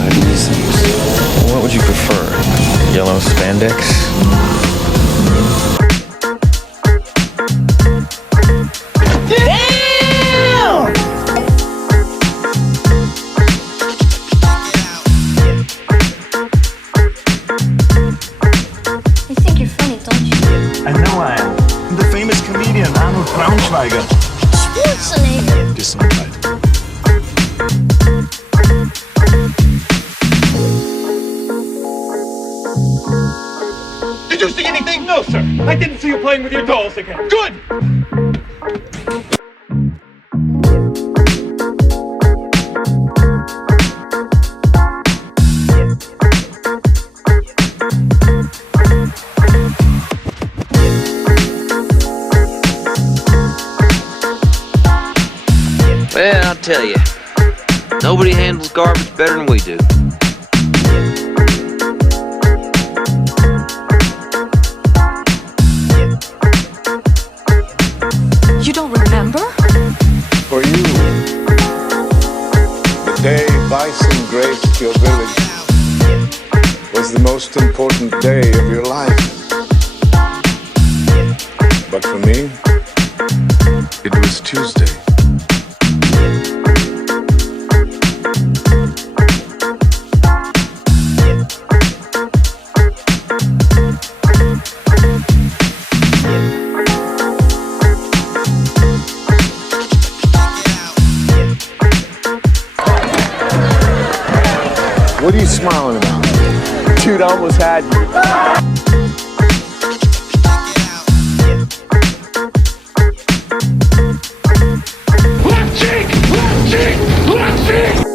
ahead and use them. What would you prefer? Yellow spandex? Did you see anything? No, sir. I didn't see you playing with your dolls again. Good! Well, I'll tell you, nobody handles garbage better than we do. You don't remember? For you, the day Bison graced your village was the most important day of your life. But for me, it was Tuesday. What are you smiling about? Dude, I almost had you. Left cheek! Left cheek! Left cheek!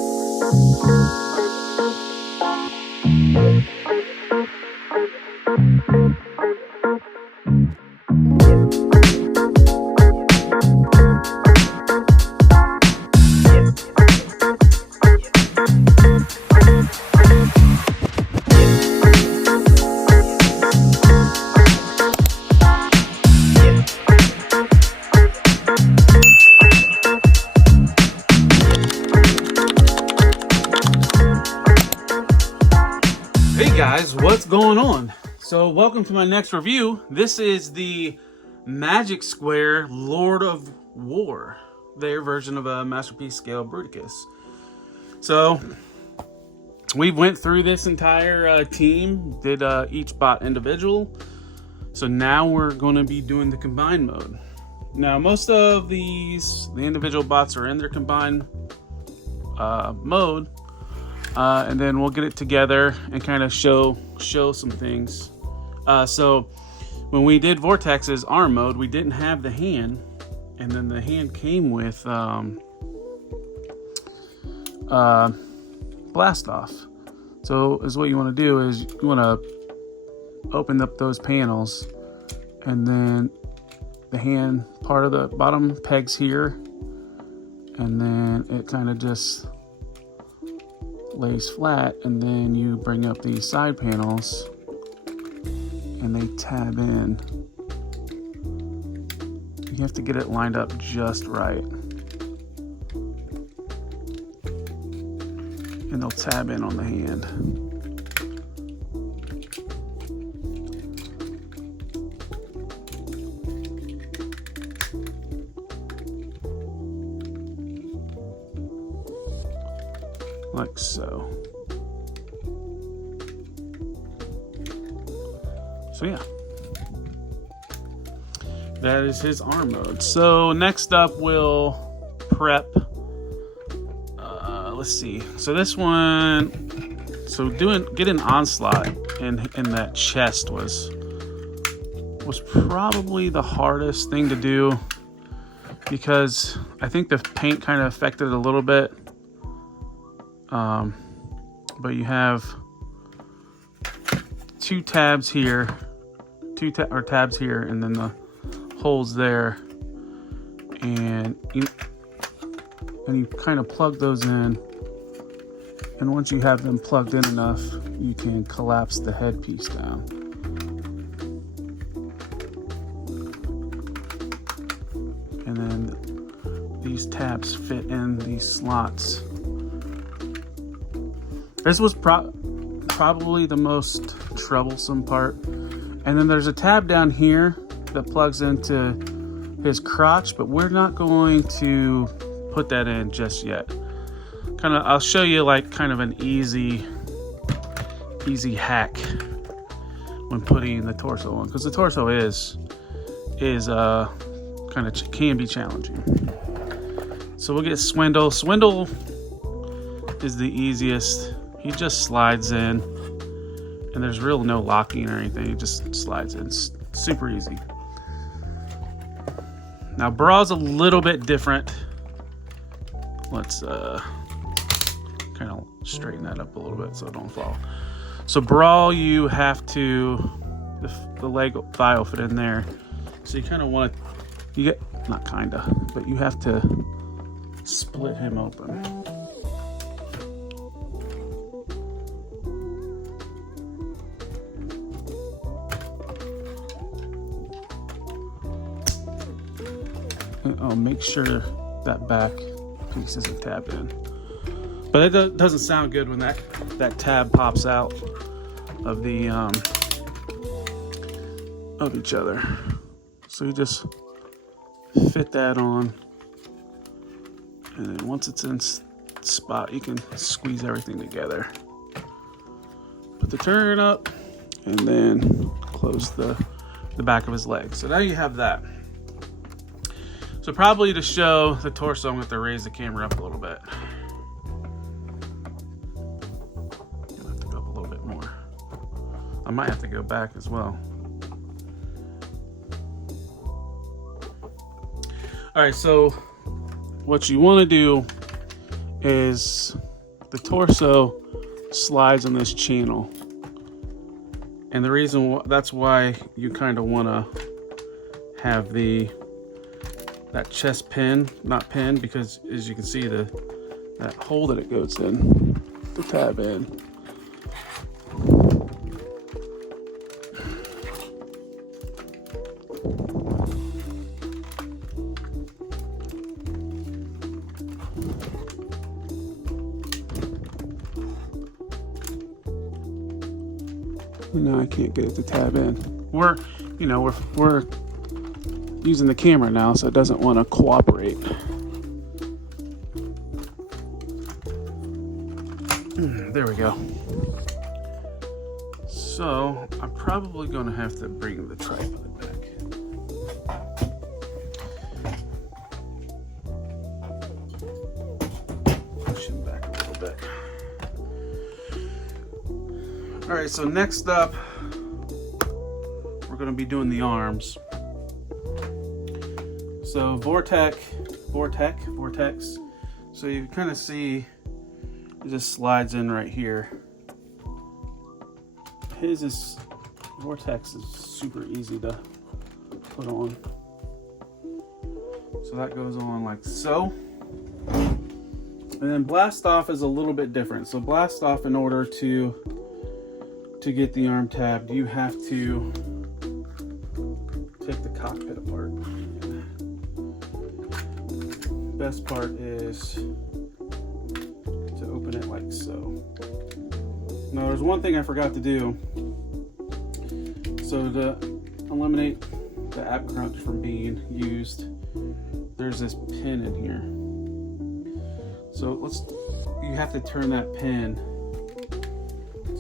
Hey guys, what's going on? So welcome to my next review. This is the Magic Square Lord of War, their version of a Masterpiece Scale Bruticus. So we went through this entire team, did each bot individual. So now we're going to be doing the combined mode. Now most of the individual bots are in their combined mode. And then we'll get it together and kind of show some things. So when we did Vortex's arm mode, we didn't have the hand, and then the hand came with blast off. So is what you want to do is you want to open up those panels, and then the hand part of the bottom pegs here, and then it kind of just lays flat, and then you bring up these side panels and they tab in. You have to get it lined up just right, and they'll tab in on the hand. Like so. So yeah, that is his arm mode. So next up we'll prep. Let's see. So this one, so getting onslaught in that chest was probably the hardest thing to do, because I think the paint kind of affected it a little bit. But you have two tabs here, tabs here, and then the holes there, and you kind of plug those in. And once you have them plugged in enough, you can collapse the headpiece down. And then these tabs fit in these slots. This was probably the most troublesome part. And then there's a tab down here that plugs into his crotch, but we're not going to put that in just yet. I'll show you like kind of an easy hack when putting the torso on, because the torso is kind of can be challenging. So we'll get Swindle. Swindle is the easiest. He just slides in, and there's real no locking or anything. He just slides in. It's super easy. Now Braw's a little bit different. Let's kind of straighten that up a little bit so it don't fall. So Brawl, you have to, the leg thigh will fit in there. So you kind of want to, not kind of, but you have to split him open. And I'll make sure that back piece isn't tabbed in. But it doesn't sound good when that tab pops out of the of each other. So you just fit that on, and then once it's in spot, you can squeeze everything together. Put the turn up, and then close the back of his leg. So now you have that. So probably to show the torso, I'm going to have to raise the camera up a little bit. I might have to go back as well. All right, so what you want to do is the torso slides on this channel. And the reason that's why you kind of want to have that chest pin, not pin, because as you can see that hole that it goes in, the tab in. No, I can't get it to tab in. We're using the camera now, so it doesn't want to cooperate. There we go. So I'm probably going to have to bring the tripod back. Push him back a little bit. All right, so next up, we're going to be doing the arms. So Vortex. So you kind of see it just slides in right here. Vortex is super easy to put on. So that goes on like so. And then Blast Off is a little bit different. So Blast Off, in order to get the arm tabbed, you have to take the cockpit apart. Best part is to open it like so. Now there's one thing I forgot to do. So to eliminate the app crunch from being used, there's this pin in here. So you have to turn that pin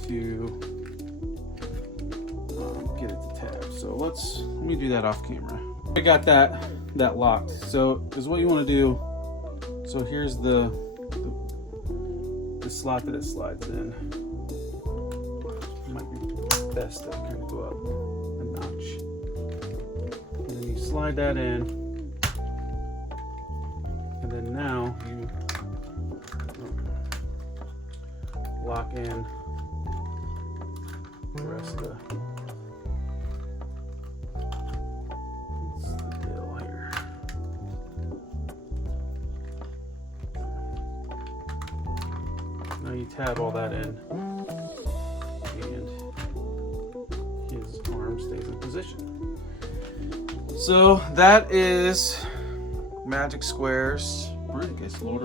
to get it to tab. So let me do that off camera. I got that locked. So is what you want to do. So here's the slot that it slides in. It might be best to kind of go up a notch. And then you slide that in. And then now you lock in the rest of the deal here. Now you tab all that in, and his arm stays in position. So that is Magic Square's Bruticus, Lord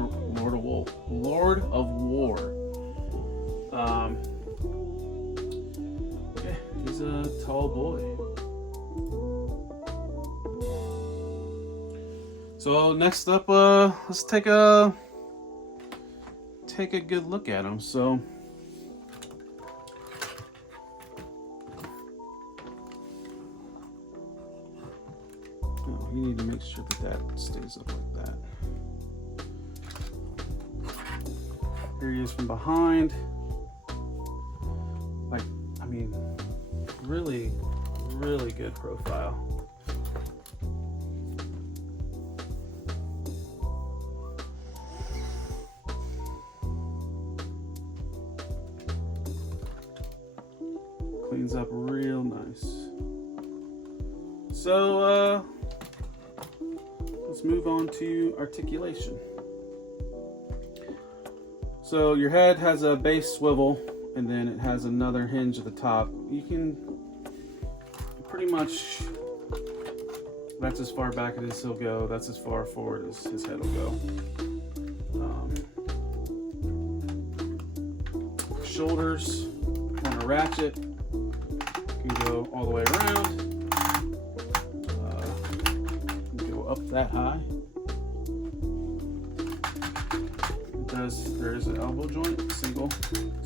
of War. boy. So next up, let's take a good look at him. So you need to make sure that stays up like that. Here he is from behind. Like, I mean, really, really good profile. Cleans up real nice. So, let's move on to articulation. So your head has a base swivel, and then it has another hinge at the top. You can pretty much, that's as far back as he'll go. That's as far forward as his head will go. Shoulders on a ratchet can go all the way around. Go up that high. There's an elbow joint, single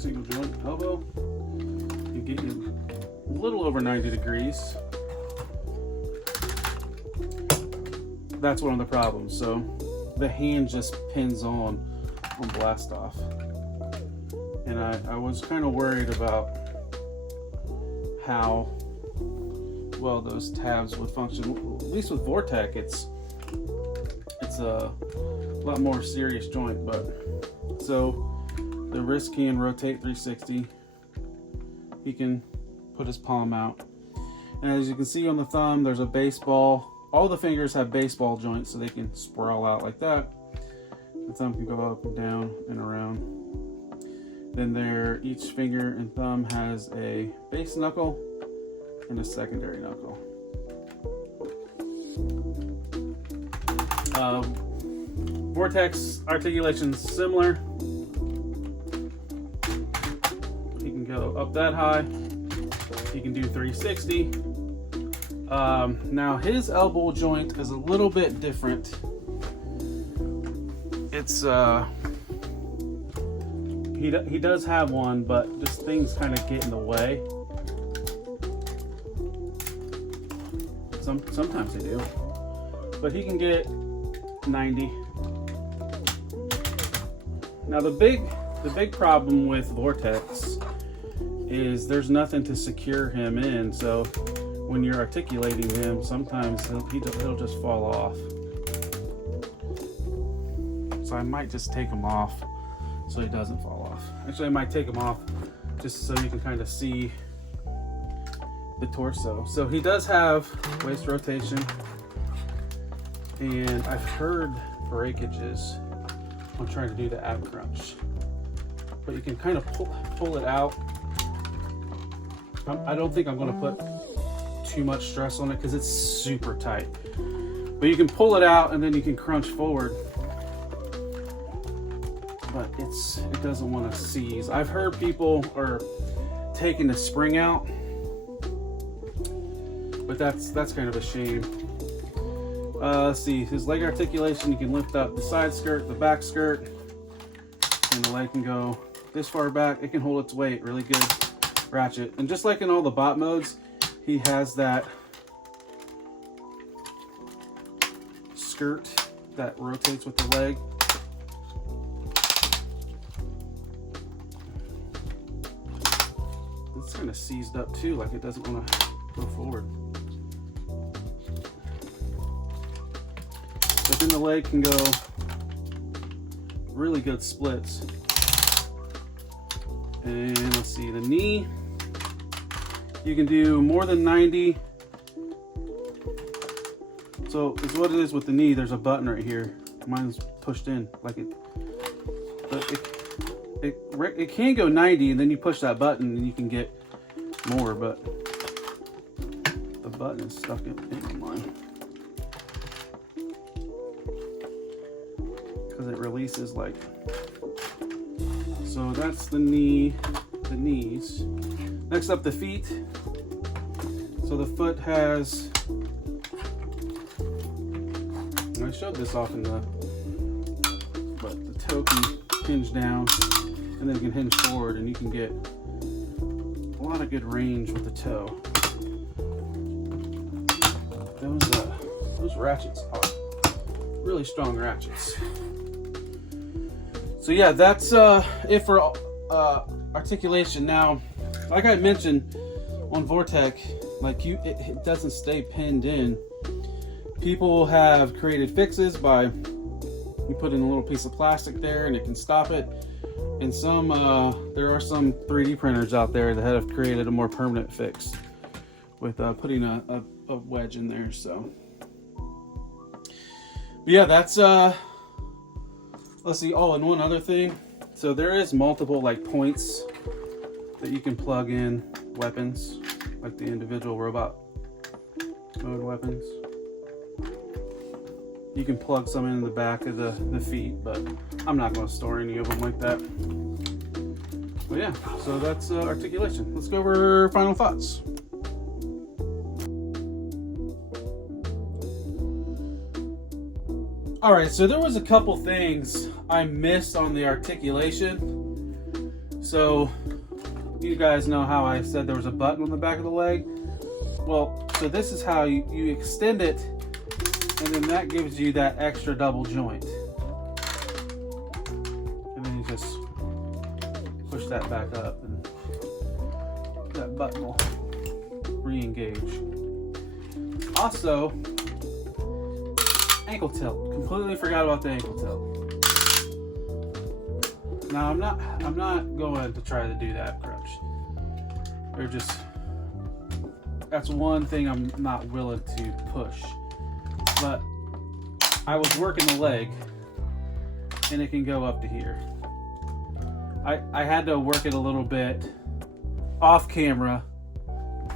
joint elbow. You get a little over 90 degrees. That's one of the problems. So the hand just pins on blast off. And I was kind of worried about how well those tabs would function. At least with Vortex, it's a lot more serious joint, but so the wrist can rotate 360. He can put his palm out, and as you can see on the thumb, there's a baseball. All the fingers have baseball joints, so they can sprawl out like that. The thumb can go up and down and around. Then each finger and thumb has a base knuckle and a secondary knuckle. Vortex articulation is similar. He can go up that high. He can do 360. Now his elbow joint is a little bit different. It's he does have one, but just things kind of get in the way. Sometimes they do, but he can get 90. Now the big problem with Vortex is there's nothing to secure him in, so when you're articulating him, sometimes he'll just fall off. So I might just take him off so he doesn't fall off. Actually, I might take him off just so you can kind of see the torso. So he does have waist rotation, and I've heard breakages on trying to do the ab crunch, but you can kind of pull it out. I don't think I'm going to put too much stress on it because it's super tight, but you can pull it out and then you can crunch forward, but it doesn't want to seize. I've heard people are taking the spring out, but that's kind of a shame. Let's see, his leg articulation, you can lift up the side skirt, the back skirt, and the leg can go this far back. It can hold its weight, really good ratchet. And just like in all the bot modes, he has that skirt that rotates with the leg. It's kind of seized up too, like it doesn't want to go forward. But then the leg can go really good splits. And let's see, the knee, you can do more than 90. So it's what it is with the knee. There's a button right here. Mine's pushed in like it, but it can go 90, and then you push that button and you can get more, but the button is stuck in mine because it releases like. So that's the knee, the knees. Next up, the feet. So So the foot has, I showed this off in the, but the toe can hinge down and then it can hinge forward, and you can get a lot of good range with the toe. Those ratchets are really strong ratchets. So yeah, that's it for articulation. Now, like I mentioned on Vortec, like it doesn't stay pinned in. People have created fixes by you put in a little piece of plastic there and it can stop it. And some there are some 3D printers out there that have created a more permanent fix with putting a wedge in there. So but yeah, that's let's see. Oh, and one other thing. So there is multiple like points that you can plug in weapons, like the individual robot mode weapons. You can plug some in the back of the feet, but I'm not going to store any of them like that. But yeah, so that's articulation. Let's go over final thoughts. All right, so there was a couple things I missed on the articulation. So you guys know how I said there was a button on the back of the leg? Well, so this is how you extend it, and then that gives you that extra double joint. And then you just push that back up and that button will re-engage. Also, ankle tilt. Completely forgot about the ankle tilt. Now I'm not going to try to do that crunch. That's one thing I'm not willing to push. But I was working the leg and it can go up to here. I had to work it a little bit off camera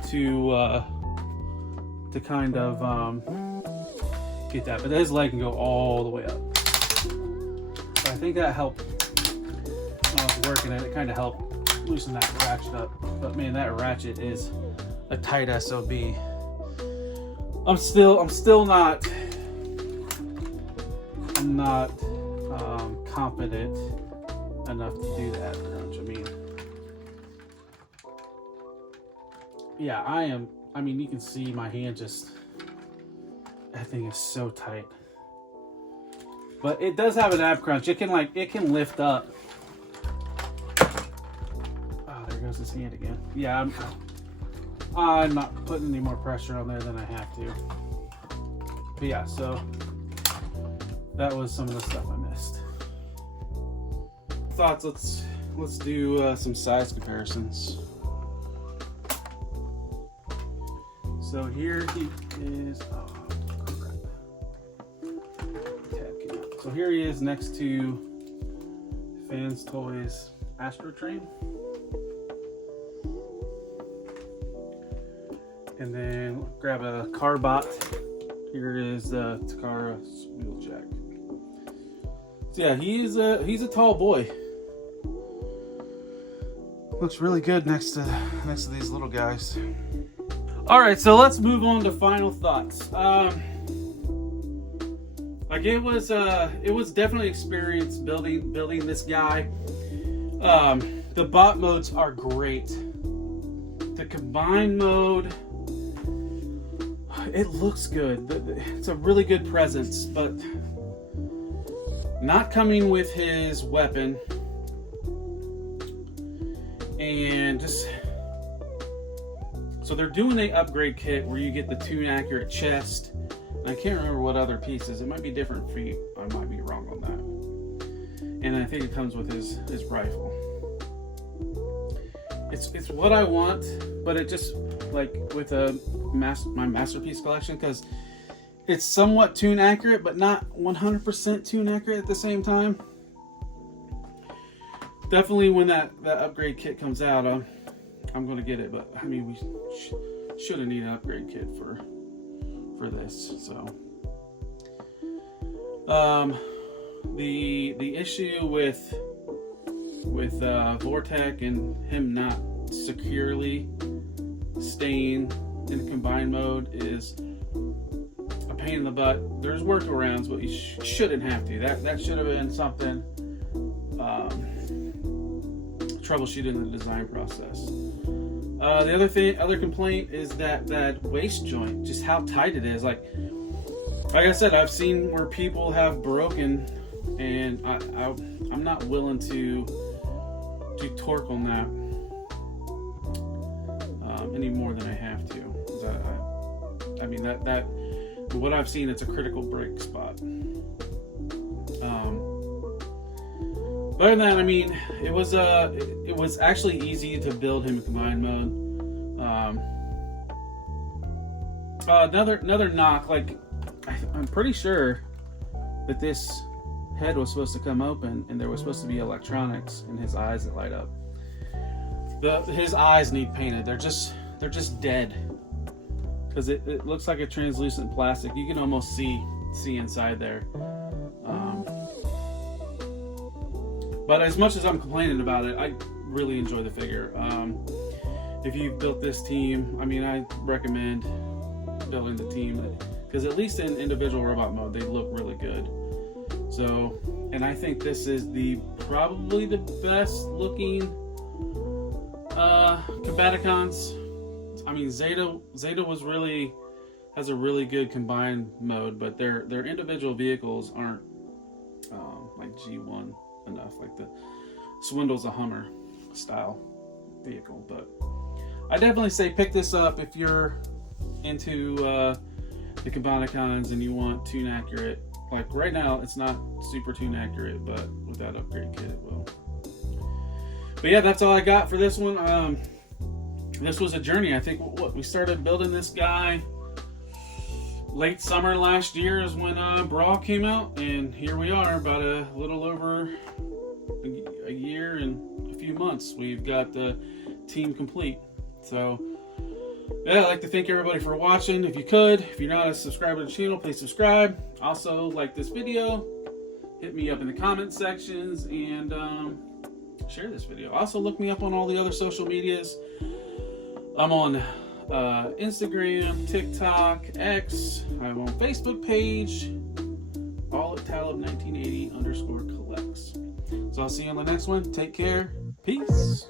to kind of get that, but his leg can go all the way up. So I think that helped when I was working it. It kind of helped loosen that ratchet up. But man, that ratchet is a tight SOB. I'm not confident enough to do that crunch. I mean, yeah, I am. I mean, you can see my hand just, that thing is so tight. But it does have an ab crunch. It can lift up. Oh, there goes his hand again. Yeah, I'm not putting any more pressure on there than I have to. But yeah, so that was some of the stuff I missed. Thoughts, let's do some size comparisons. So here he is. Oh crap. Tab came out. So here he is next to Fans Toys Astro Train. And then grab a Carbot. Here is Takara Wheeljack. So yeah, he's a tall boy. Looks really good next to these little guys. All right, so let's move on to final thoughts. Like it was definitely experience building this guy. The bot modes are great. The combined mode, it looks good. It's a really good presence, but not coming with his weapon. And just, so they're doing an upgrade kit where you get the tune accurate chest. I can't remember what other pieces. It might be different feet. I might be wrong on that. And I think it comes with his rifle. It's what I want, but it just, like with my masterpiece collection, because it's somewhat tune accurate, but not 100% tune accurate at the same time. Definitely when that upgrade kit comes out, I'm going to get it. But I mean, we shouldn't need an upgrade kit for this. So the issue with Vortec and him not securely staying in combined mode is a pain in the butt. There's workarounds, but you shouldn't have to. That should have been something troubleshooting the design process. The other complaint is that waist joint, just how tight it is. Like I said, I've seen where people have broken, and I'm not willing to do torque on that any more than I have to. I mean that what I've seen, it's a critical break spot. Other than that, I mean, it was actually easy to build him in combined mode. Another knock, like I'm pretty sure that this head was supposed to come open and there was supposed to be electronics in his eyes that light up. His eyes need painted. They're just dead because it looks like a translucent plastic. You can almost see inside there. But as much as I'm complaining about it, I really enjoy the figure. If you've built this team, I mean, I recommend building the team, because at least in individual robot mode, they look really good. So, and I think this is probably the best looking Combaticons. I mean, Zeta has a really good combined mode, but their individual vehicles aren't like G1 enough. Like the Swindle's a Hummer style vehicle. But I definitely say pick this up if you're into the Combaticons and you want tune accurate. Like right now, it's not super tune accurate, but with that upgrade kit, it will. But yeah, that's all I got for this one. This was a journey. I think we started building this guy late summer last year is when Brawl came out, and here we are, about a little over a year and a few months. We've got the team complete. So yeah, I'd like to thank everybody for watching. If you're not a subscriber to the channel, please subscribe. Also, like this video, hit me up in the comment sections, and share this video. Also, look me up on all the other social medias. I'm on Instagram, TikTok, X. I'm on Facebook page, all at Talib1980_collects. So I'll see you on the next one. Take care. Peace.